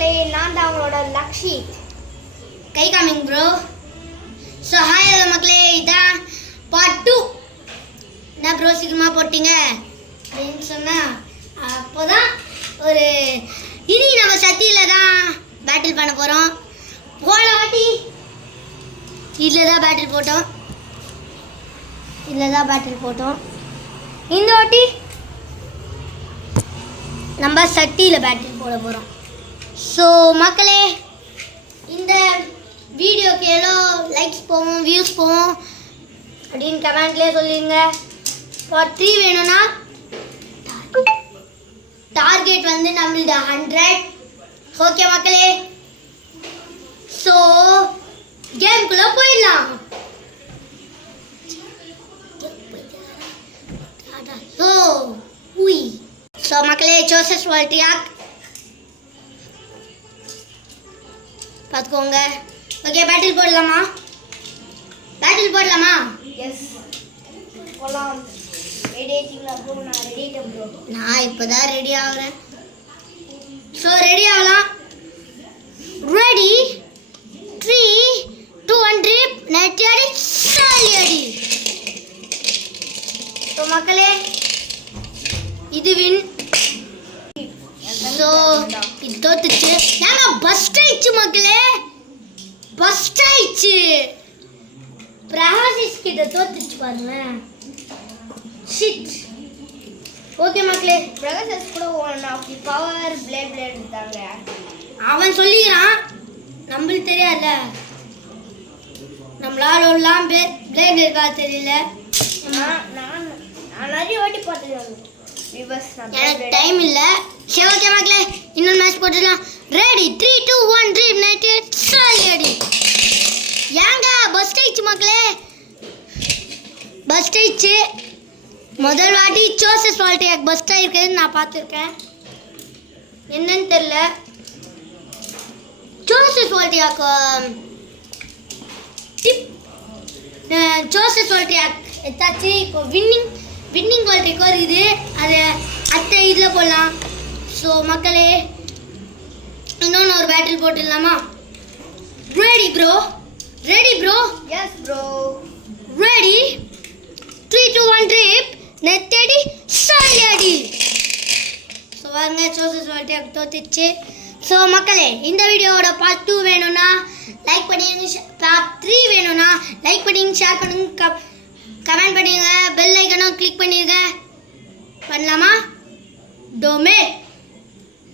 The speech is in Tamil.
மக்களே, நான் தான் அவங்களோட Lakshith. Guy gaming bro. So hi hello மக்களே, இதான் பார்ட் 2. என்ன ப்ரோ சீக்கிரமாக போட்டிங்க அப்படின்னு சொன்னால் அப்போ தான் ஒரு இனி நம்ம சத்தியில் தான் பேட்டில் பண்ண போகிறோம். போன வாட்டி இதில் தான் பேட்டில் போட்டோம். இந்த வாட்டி நம்ம சட்டியில் பேட்டில் போட போகிறோம். ஸோ மக்களே, இந்த வீடியோக்கு எவ்வளோ லைக்ஸ் போவோம், வியூஸ் போவோம் அப்படின்னு கமெண்ட்லேயே சொல்லிடுங்க. ஃபார் 3 வேணும்னா டார்கெட் வந்து நம்மளது 100. ஓகே மக்களே, ஸோ கேம்குள்ளே போயிடலாம். ஸோ மக்களே, ஜோசஸ் வால்டியாக் பார்த்துக்கோங்க. ஓகே, பேட்டில் போடலாமா? எஸ், போகலாம். ரெடியாகிட்டீங்களா ப்ரோ? நான் ரெடியாகிட்டேன் ப்ரோ. நான் இப்போ தான் ரெடி ஆகிறேன். ஸோ ரெடி ஆகலாம். ரெடி 3 2 1 ட்ரிப் நெட் அடி சாலி அடி. ஸோ மக்களே, இது வின். ஸோ இது தோத்துச்சு. நாங்கள் பஸ்ட் ஆயிடுச்சு மக்களே, பஸ்ட் ஆயிடுச்சு. பிரகாஷ் கிட்ட தோத்துச்சு பாருங்களேன். ஷிட். ஓகே மக்களே, பிரகாஷ் கூட one of the power blade இருந்தாங்க. அவன் சொல்லிக்கிறான், நம்மளுக்கு தெரியாதுல்ல. நம்மளால எல்லாம் பிளேட் இருக்கா தெரியல. நான் நிறைய வாட்டி பார்த்துருக்கேன். எனக்கு டைம் இல்லை. சரி ஓகே மக்களே, இன்னொரு மேட்ச் போட்டுடலாம். ரெடி 3 2 1 ட்ரீம் நைட்டு சாலி அடி. ஏங்க பஸ்ட் ஆயிடுச்சு மக்களே, பஸ்ட் ஆயிடுச்சு. முதல் வாட்டி ஜோசஸ் வால்டியாக் பஸ்ட் ஆகிருக்குன்னு நான் பார்த்துருக்கேன். என்னன்னு தெரில. ஜோசஸ் வால்டியாக் எத்தாச்சு. இப்போ வின்னிங் குவாலிட்டிக்கு வருது. அது அத்தை இதில் போடலாம். ஸோ மக்களே, இன்னொன்று ஒரு பேட்டில் போட்டுடலாமா? Ready bro? Yes bro. Ready 3 2 1 ட்ரிப் நெத்தடி சாலி அடி. ஸோ வாங்க, ஜோசஸ் வால்டியாக் தோத்துச்சு. ஸோ மக்களே, இந்த வீடியோவோட பார்ட் 2 வேணும்னா லைக் பண்ணிடுங்க. பார்ட் 3 வேணும்னா லைக் பண்ணிடுங்க, ஷேர் பண்ணுங்க, கமெண்ட் பண்ணிடுங்க, பெல் ஐக்கனும் கிளிக் பண்ணிடுங்க. பண்ணலாமா? டோமே.